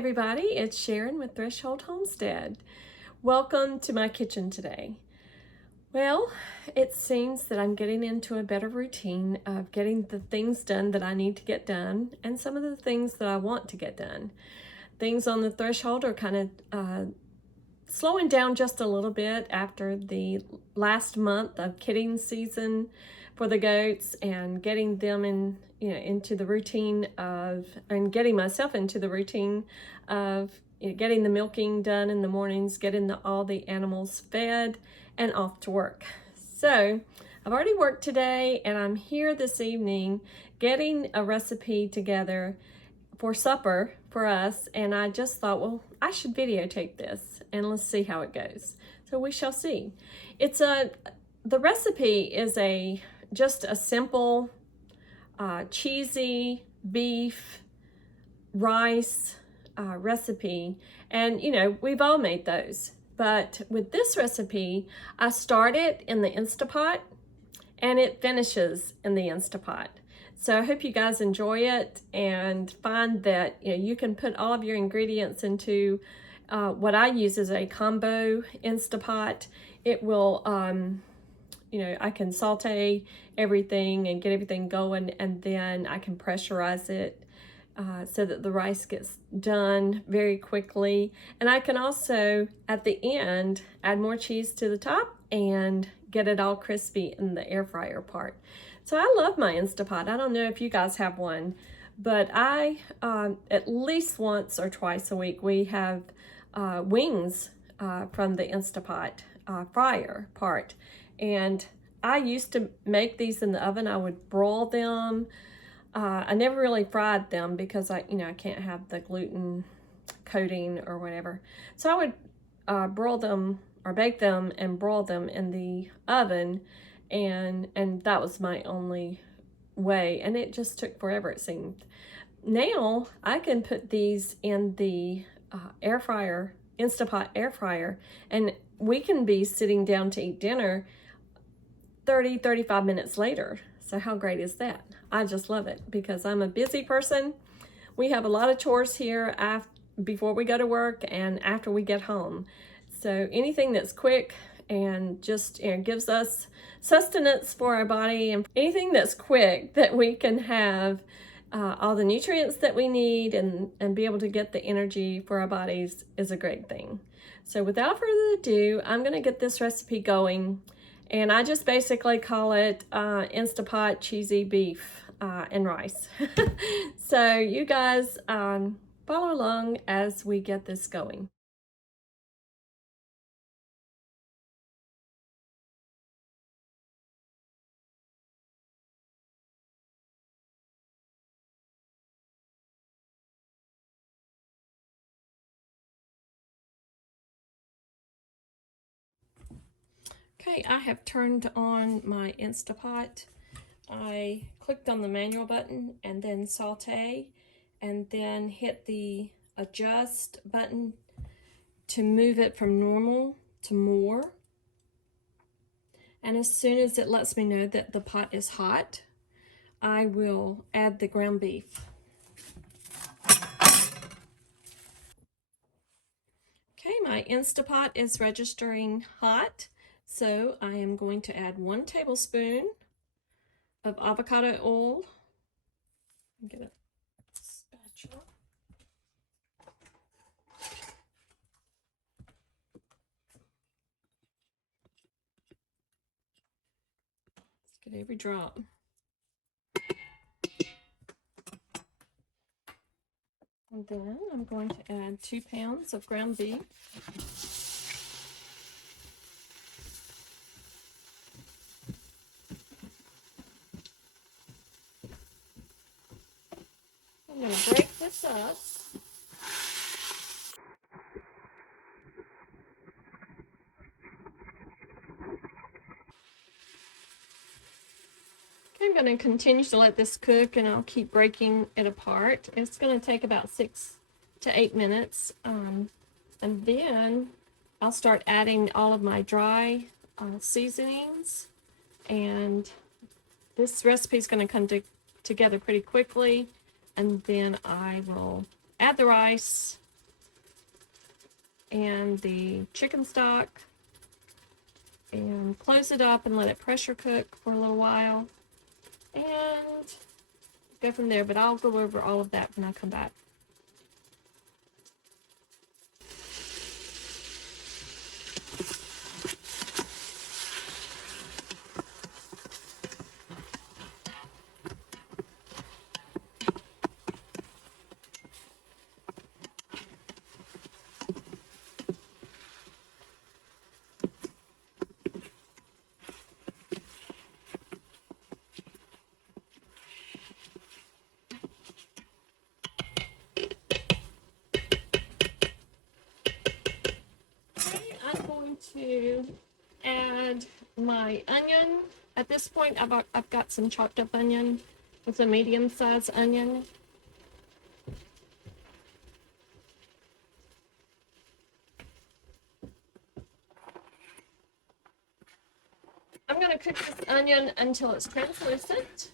everybody, it's Sharon with Threshold Homestead. Welcome to my kitchen today. Well, it seems that I'm getting into a better routine of getting the things done that I need to get done and some of the things that I want to get done. Things on the threshold are kind of slowing down just a little bit after the last month of kidding season for the goats and getting them into the routine of, and getting myself into the routine of getting the milking done in the mornings, getting all the animals fed and off to work. So I've already worked today and I'm here this evening getting a recipe together for supper for us, and I just thought, well, I should videotape this and let's see how it goes. So we shall see. The recipe is just a simple cheesy beef rice recipe, and we've all made those, but with this recipe I start it in the Instapot and it finishes in the Instapot. So I hope you guys enjoy it and find that you can put all of your ingredients into what I use is a combo Instapot. It will I can saute everything and get everything going, and then I can pressurize it so that the rice gets done very quickly. And I can also, at the end, add more cheese to the top and get it all crispy in the air fryer part. So I love my Instapot. I don't know if you guys have one, but I, at least once or twice a week, we have wings from the Instapot fryer part. And I used to make these in the oven. I would broil them. I never really fried them because I can't have the gluten coating or whatever. So I would broil them or bake them and broil them in the oven, and that was my only way, and it just took forever, it seemed. Now I can put these in the air fryer, Instapot air fryer, and we can be sitting down to eat dinner 30-35 minutes later. So how great is that? I just love it because I'm a busy person. We have a lot of chores here before we go to work and after we get home. So anything that's quick and just gives us sustenance for our body, and anything that's quick that we can have all the nutrients that we need and be able to get the energy for our bodies is a great thing. So without further ado, I'm going to get this recipe going, and I just basically call it Instapot cheesy beef and rice. So you guys follow along as we get this going. Okay, I have turned on my Instapot. I clicked on the manual button and then Sauté, and then hit the adjust button to move it from normal to more. And as soon as it lets me know that the pot is hot, I will add the ground beef. Okay, my Instapot is registering hot, so I am going to add 1 tablespoon of avocado oil. Get a spatula. Let's get every drop. And then I'm going to add 2 pounds of ground beef. I'm going to break this up. Okay, I'm going to continue to let this cook, and I'll keep breaking it apart. It's going to take about 6 to 8 minutes. And then I'll start adding all of my dry seasonings. And this recipe is going to come together pretty quickly. And then I will add the rice and the chicken stock and close it up and let it pressure cook for a little while and go from there. But I'll go over all of that when I come back. I'm going to add my onion. At this point, I've got some chopped up onion. It's a medium-sized onion. I'm going to cook this onion until it's translucent.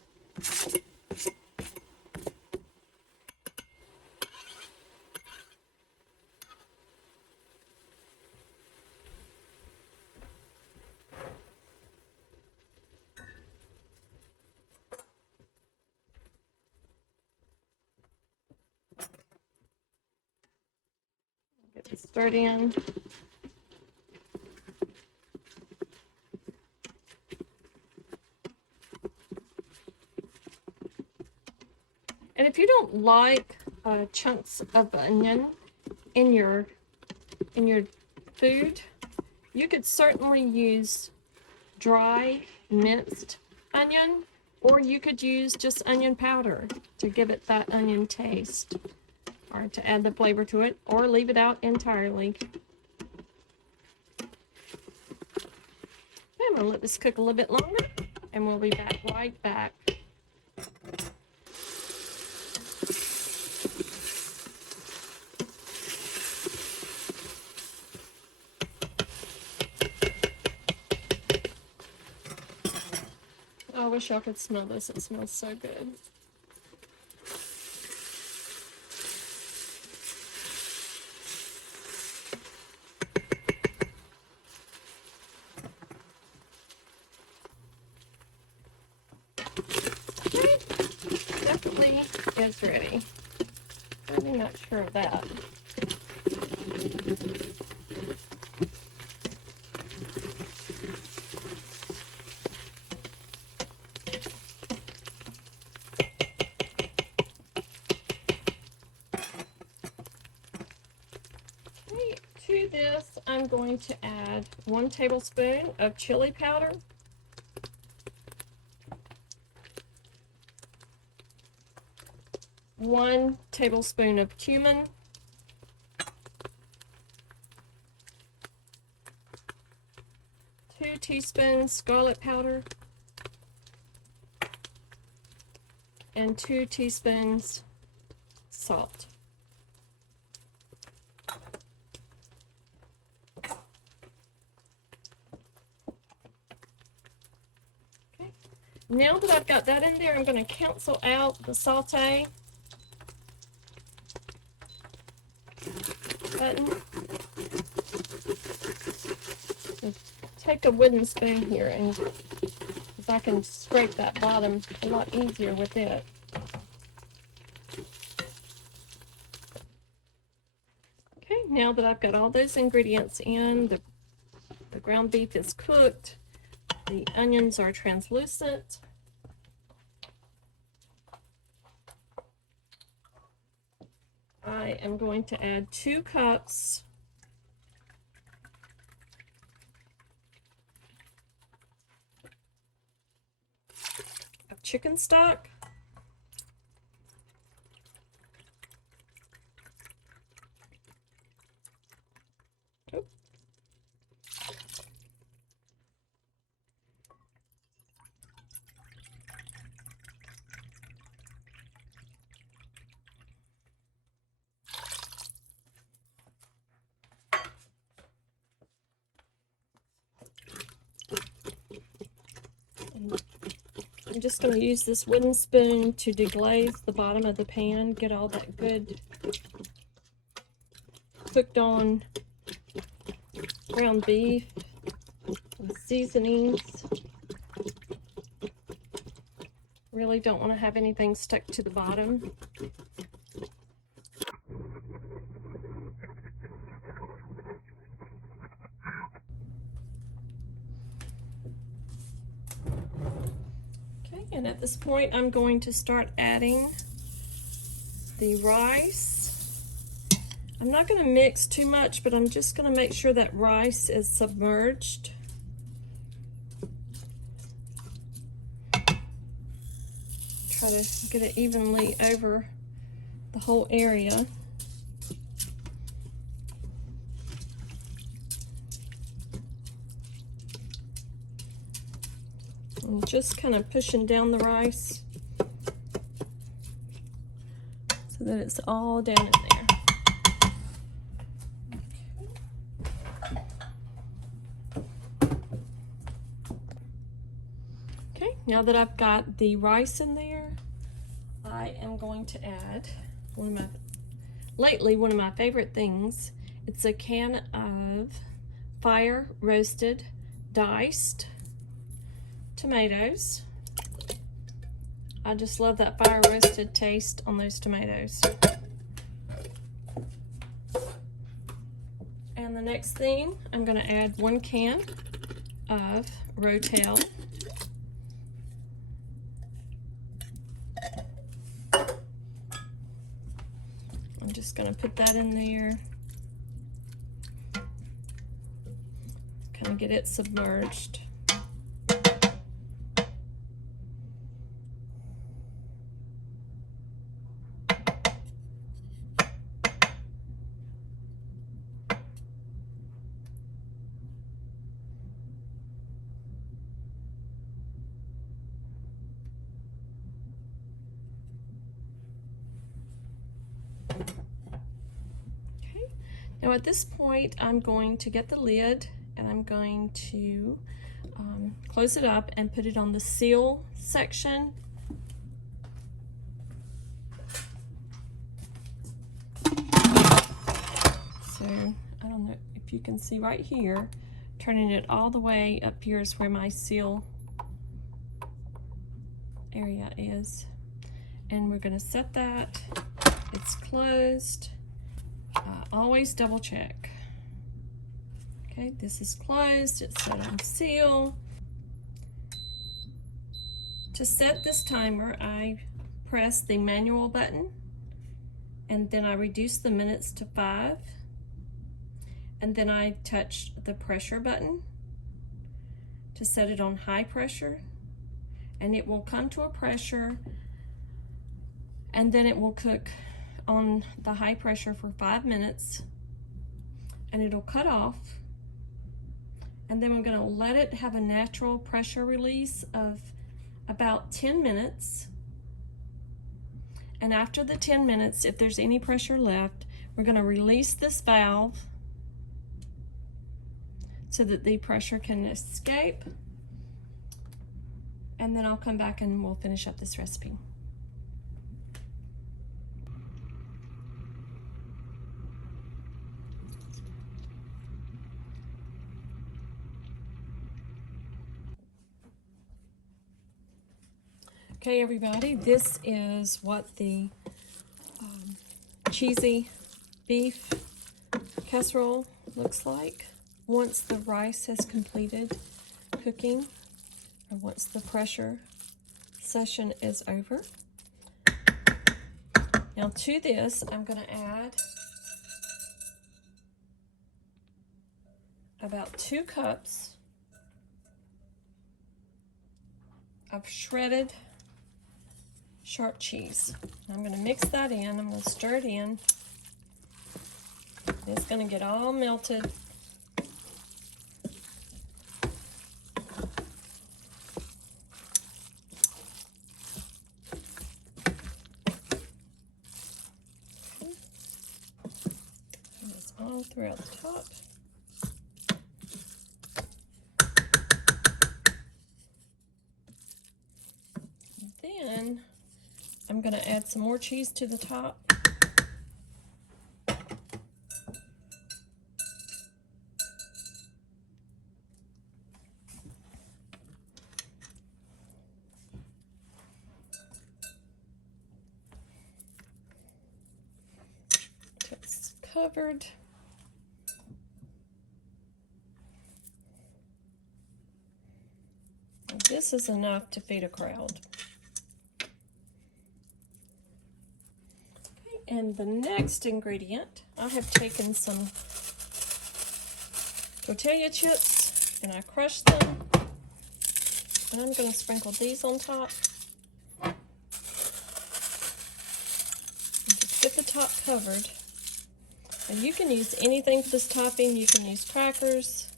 Get this stirred in. And if you don't like chunks of onion in your food, you could certainly use dry minced onion, or you could use just onion powder to give it that onion taste, or to add the flavor to it, or leave it out entirely. Okay, I'm gonna let this cook a little bit longer, and we'll be right back. I wish y'all could smell this. It smells so good. Okay, definitely is ready. I'm not sure of that. To this, I'm going to add 1 tablespoon of chili powder, 1 tablespoon of cumin, 2 teaspoons scarlet powder, and 2 teaspoons salt. Now that I've got that in there, I'm going to cancel out the Sauté button. Take a wooden spoon here, and because I can scrape that bottom a lot easier with it. Okay, now that I've got all those ingredients in, the ground beef is cooked, the onions are translucent. I am going to add 2 cups of chicken stock. I'm just going to use this wooden spoon to deglaze the bottom of the pan, get all that good cooked on ground beef with seasonings. Really don't want to have anything stuck to the bottom. Okay, and at this point I'm going to start adding the rice. I'm not going to mix too much, but I'm just going to make sure that rice is submerged. Try to get it evenly over the whole area. I'm just kind of pushing down the rice so that it's all down in there. Okay, now that I've got the rice in there, I am going to add one of my favorite things. It's a can of fire roasted diced tomatoes. I just love that fire roasted taste on those tomatoes. And the next thing, I'm going to add 1 can of Rotel. I'm just going to put that in there. Kind of get it submerged. Now at this point, I'm going to get the lid and I'm going to close it up and put it on the seal section. So I don't know if you can see right here, turning it all the way up here is where my seal area is. And we're going to set that. It's closed. Always double check. Okay, this is closed. It's set on seal. To set this timer, I press the manual button and then I reduce the minutes to 5. And then I touch the pressure button to set it on high pressure. And it will come to a pressure and then it will cook on the high pressure for 5 minutes and it'll cut off, and then we're going to let it have a natural pressure release of about 10 minutes, and after the 10 minutes, if there's any pressure left, we're going to release this valve so that the pressure can escape, and then I'll come back and we'll finish up this recipe. Okay, everybody, this is what the cheesy beef casserole looks like once the rice has completed cooking, or once the pressure session is over. Now to this, I'm going to add about 2 cups of shredded sharp cheese. I'm going to mix that in. I'm going to stir it in. It's going to get all melted. And it's all throughout the top. Then I'm going to add some more cheese to the top. covered. This is enough to feed a crowd. Okay, and the next ingredient, I have taken some tortilla chips and I crushed them. And I'm going to sprinkle these on top. And just get the top covered. And you can use anything for this topping. You can use crackers.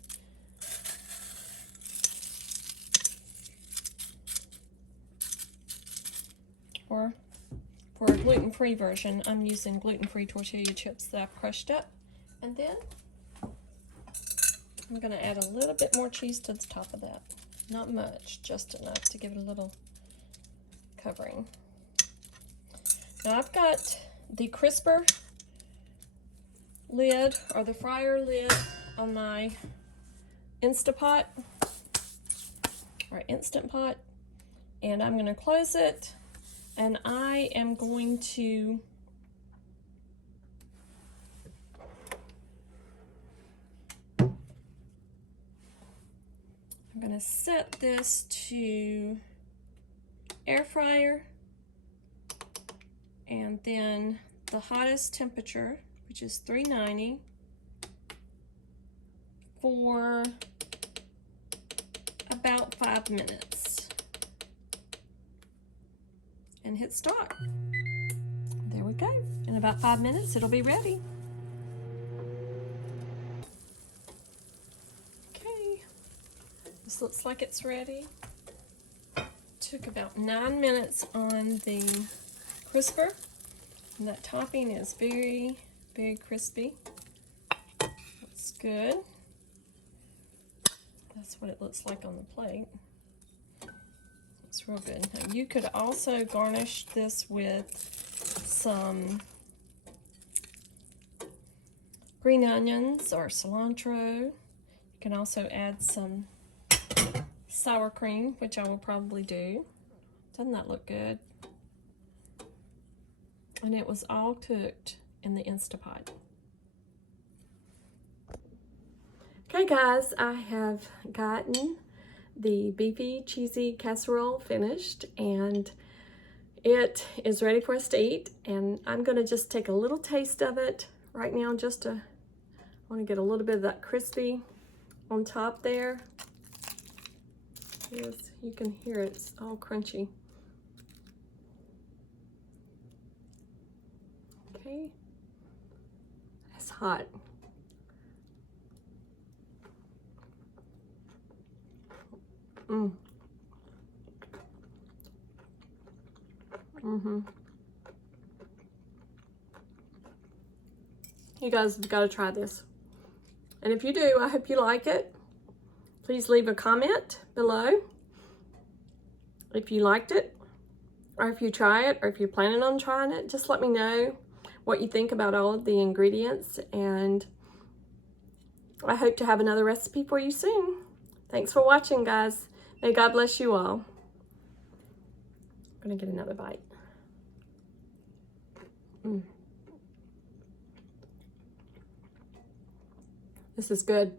Or for a gluten-free version, I'm using gluten-free tortilla chips that I've crushed up. And then I'm going to add a little bit more cheese to the top of that. Not much, just enough to give it a little covering. Now I've got the crisper lid, or the fryer lid, on my Instapot, or Instant Pot, and I'm going to close it, and I am going to set this to air fryer, and then the hottest temperature, which is 390, for about 5 minutes, and hit start. There we go. In about 5 minutes it'll be ready. This looks like it's ready. Took about 9 minutes on the crisper, and that topping is very, very crispy. Looks good. That's what it looks like on the plate. Looks real good. Now you could also garnish this with some green onions or cilantro. You can also add some sour cream, which I will probably do. Doesn't that look good? And it was all cooked in the Instapot. Okay guys, I have gotten the beefy cheesy casserole finished, and it is ready for us to eat. And I'm gonna just take a little taste of it right now, just to, I wanna get a little bit of that crispy on top there. Yes, you can hear it, it's all crunchy. Okay, it's hot. You guys have got to try this. And if you do, I hope you like it. Please leave a comment below if you liked it, or if you try it, or if you're planning on trying it. Just let me know what you think about all of the ingredients, and I hope to have another recipe for you soon. Thanks for watching, guys. May God bless you all. I'm gonna get another bite. This is good.